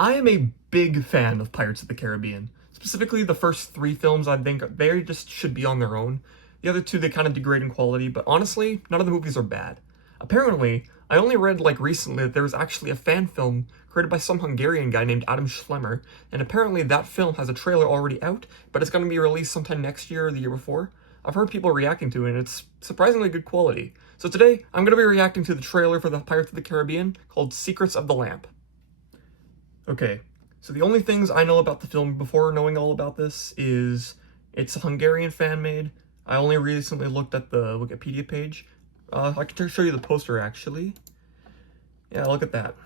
I am a big fan of Pirates of the Caribbean. Specifically, the first three films, I think they just should be on their own. The other two, they kind of degrade in quality, but honestly, none of the movies are bad. Apparently, I only read like recently that there was actually a fan film created by some Hungarian guy named Adam Schlemmer, and apparently that film has a trailer already out, but it's going to be released sometime next year or the year before. I've heard people reacting to it, and it's surprisingly good quality. So today, I'm going to be reacting to the trailer for the Pirates of the Caribbean called Secrets of the Lamp. Okay, so the only things I know about the film before knowing all about this is it's a Hungarian fan-made. I only recently looked at the Wikipedia page. I can show you the poster, actually. Yeah, look at that.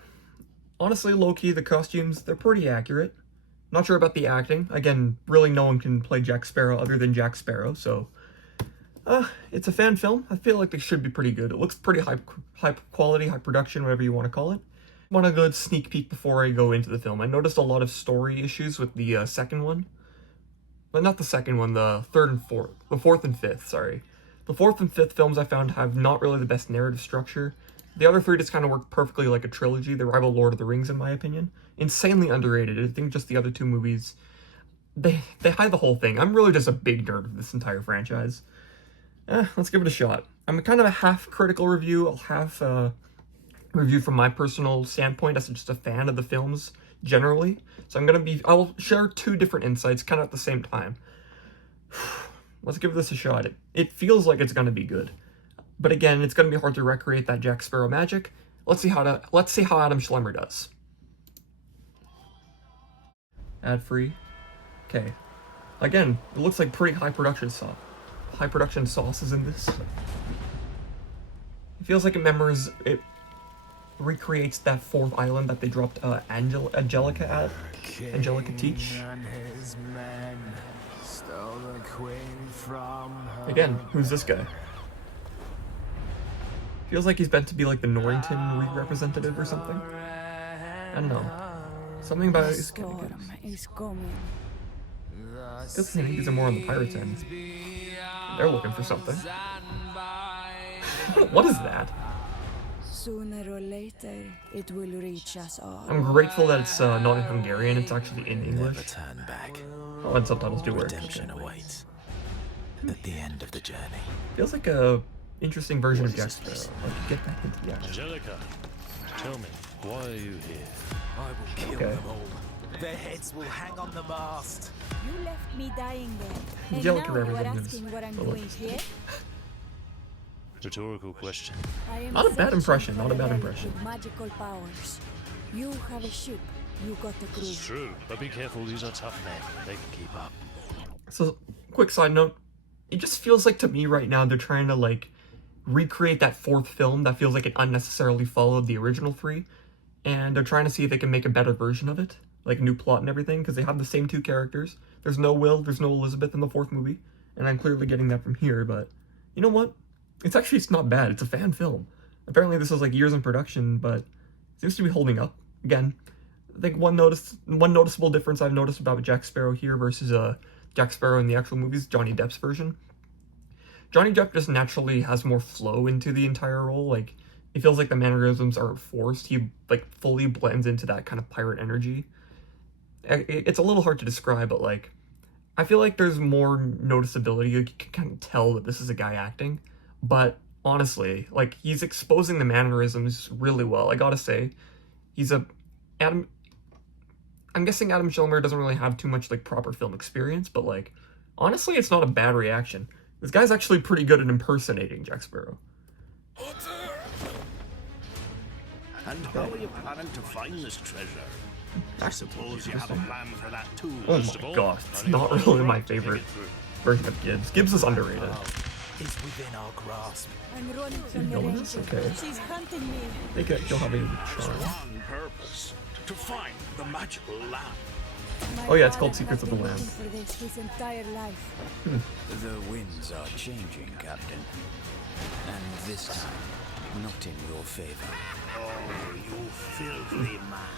Honestly, low-key, the costumes, they're pretty accurate. Not sure about the acting. Again, really no one can play Jack Sparrow other than Jack Sparrow, so... it's a fan film. I feel like they should be pretty good. It looks pretty high quality, high production, whatever you want to call it. I want a good sneak peek before I go into the film. I noticed a lot of story issues with the second one. But not the second one, the fourth and fifth, sorry. The fourth and fifth films I found have not really the best narrative structure. The other three just kind of work perfectly like a trilogy. They rival Lord of the Rings in my opinion. Insanely underrated. I think just the other two movies, they hide the whole thing. I'm really just a big nerd of this entire franchise. Let's give it a shot. I'm kind of a half critical review, a half review from my personal standpoint as just a fan of the films generally. So I'll share two different insights kind of at the same time. Let's give this a shot. It feels like it's going to be good. But again, it's going to be hard to recreate that Jack Sparrow magic. Let's see how Adam Schlemmer does. Ad free. Okay. Again, it looks like pretty high production sauces in this. It feels like it recreates that fourth island that they dropped Angelica at. Angelica Teach. Again, who's this guy? Feels like he's meant to be like the Norrington representative or something. I don't know. Something about it is kind of good. I think these are more on the pirates' end. They're looking for something. What is that? Sooner or later, it will reach us all. I'm grateful that it's not in Hungarian, it's actually in English. Turn back. Oh, and subtitles do work. Redemption awaits at the end of the journey. Feels like a interesting version of Jack Sparrow. Like, get that into the action. Angelica, tell me, why are you here? I will kill them all. Their heads will hang on the mast. You left me dying there. And Angelica now you are representatives. asking what I'm Oh, doing look. here? Rhetorical question. I am Not a bad searching impression, for not a bad relic impression. with magical powers. You have a ship. You got the crew. It's true, but be careful, these are tough men. They can keep up. So, quick side note. It just feels like to me right now they're trying to like recreate that fourth film that feels like it unnecessarily followed the original three. And they're trying to see if they can make a better version of it. Like new plot and everything, because they have the same two characters. There's no Will, there's no Elizabeth in the fourth movie. And I'm clearly getting that from here, but you know what? It's not bad. It's a fan film. Apparently this was like years in production, but it seems to be holding up. Again, I think one noticeable difference I've noticed about Jack Sparrow here versus Jack Sparrow in the actual movies, Johnny Depp's version. Johnny Depp just naturally has more flow into the entire role. Like, it feels like the mannerisms aren't forced. He like fully blends into that kind of pirate energy. It's a little hard to describe, but like, I feel like there's more noticeability. You can kind of tell that this is a guy acting. But honestly, like, he's exposing the mannerisms really well. I gotta say, I'm guessing Adam Schlemmer doesn't really have too much like proper film experience, but like, honestly, it's not a bad reaction. This guy's actually pretty good at impersonating Jack Sparrow. And how are you planning to find this treasure? I suppose you have a plan for that too. Oh my gosh, it's not really my favorite version of Gibbs. Gibbs is underrated. It's within our grasp. I'm running from the Villains? ranger. Okay. She's hunting me. They could kill having a charm. On purpose to find the magical lamp. My Oh yeah, it's called father Secrets has of the been Lamp. looking for this his entire life. The winds are changing, Captain. And this time, not in your favor. Oh, you filthy man.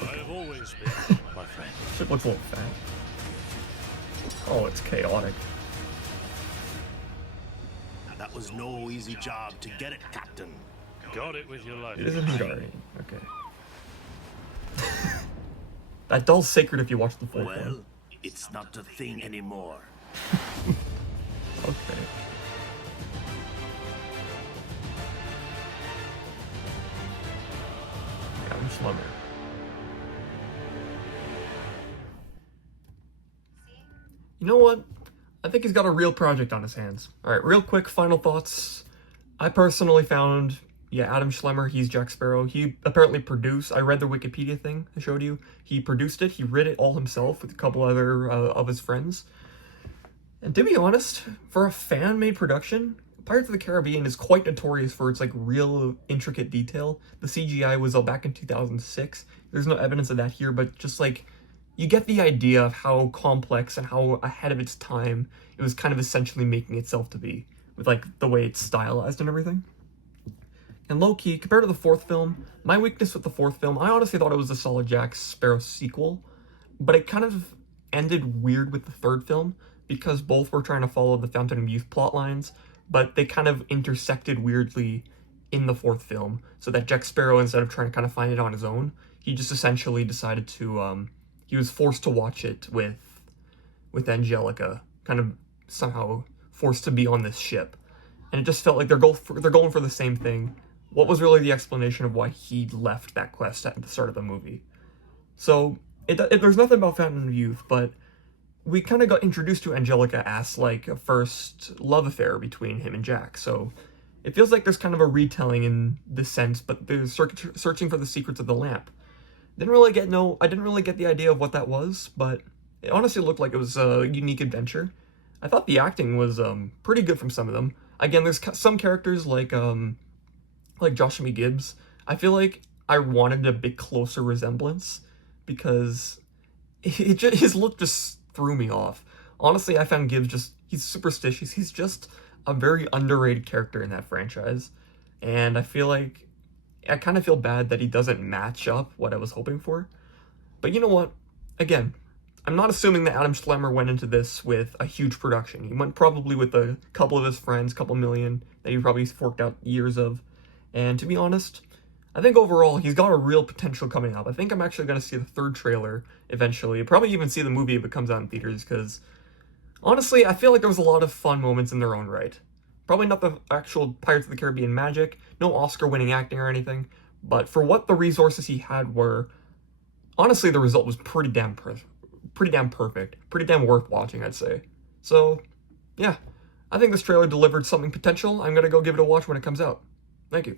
I have always been, my friend. Shit looks a little fat. Oh, it's chaotic. That was no easy job to get it, Captain. Got it with your life. It is a Hungarian. Okay. That doll's sacred if you watch the full Well, film. it's not a thing anymore. Okay. Adam Schlemmer. You know what? I think he's got a real project on his hands. Alright, real quick, final thoughts. I personally found, Adam Schlemmer, he's Jack Sparrow. He apparently produced, I read the Wikipedia thing I showed you. He produced it, he wrote it all himself with a couple other of his friends. And to be honest, for a fan-made production, Pirates of the Caribbean is quite notorious for its, like, real intricate detail. The CGI was back in 2006. There's no evidence of that here, but just, like, you get the idea of how complex and how ahead of its time it was kind of essentially making itself to be, with, like, the way it's stylized and everything. And low-key, compared to the fourth film, my weakness with the fourth film, I honestly thought it was a solid Jack Sparrow sequel, but it kind of ended weird with the third film, because both were trying to follow the Fountain of Youth plot lines, but they kind of intersected weirdly in the fourth film, so that Jack Sparrow, instead of trying to kind of find it on his own, he just essentially decided to, he was forced to watch it with Angelica, kind of somehow forced to be on this ship. And it just felt like they're going for the same thing. What was really the explanation of why he left that quest at the start of the movie? So, there's nothing about Fountain of Youth, but we kind of got introduced to Angelica as, like, a first love affair between him and Jack, so it feels like there's kind of a retelling in this sense, but they're searching for the secrets of the lamp. I didn't really get the idea of what that was, but it honestly looked like it was a unique adventure. I thought the acting was pretty good from some of them. Again, there's some characters like Joshua Gibbs. I feel like I wanted a bit closer resemblance, because his look just threw me off. Honestly, I found Gibbs he's superstitious. He's just a very underrated character in that franchise. And I kind of feel bad that he doesn't match up what I was hoping for. But you know what? Again, I'm not assuming that Adam Schlemmer went into this with a huge production. He went probably with a couple of his friends, couple million, that he probably forked out years of. And to be honest, I think overall he's got a real potential coming up. I think I'm actually going to see the third trailer eventually. Probably even see the movie if it comes out in theaters, because honestly, I feel like there was a lot of fun moments in their own right. Probably not the actual Pirates of the Caribbean magic, no Oscar-winning acting or anything, but for what the resources he had were, honestly, the result was pretty damn perfect, pretty damn worth watching, I'd say. So, yeah, I think this trailer delivered something potential. I'm going to go give it a watch when it comes out. Thank you.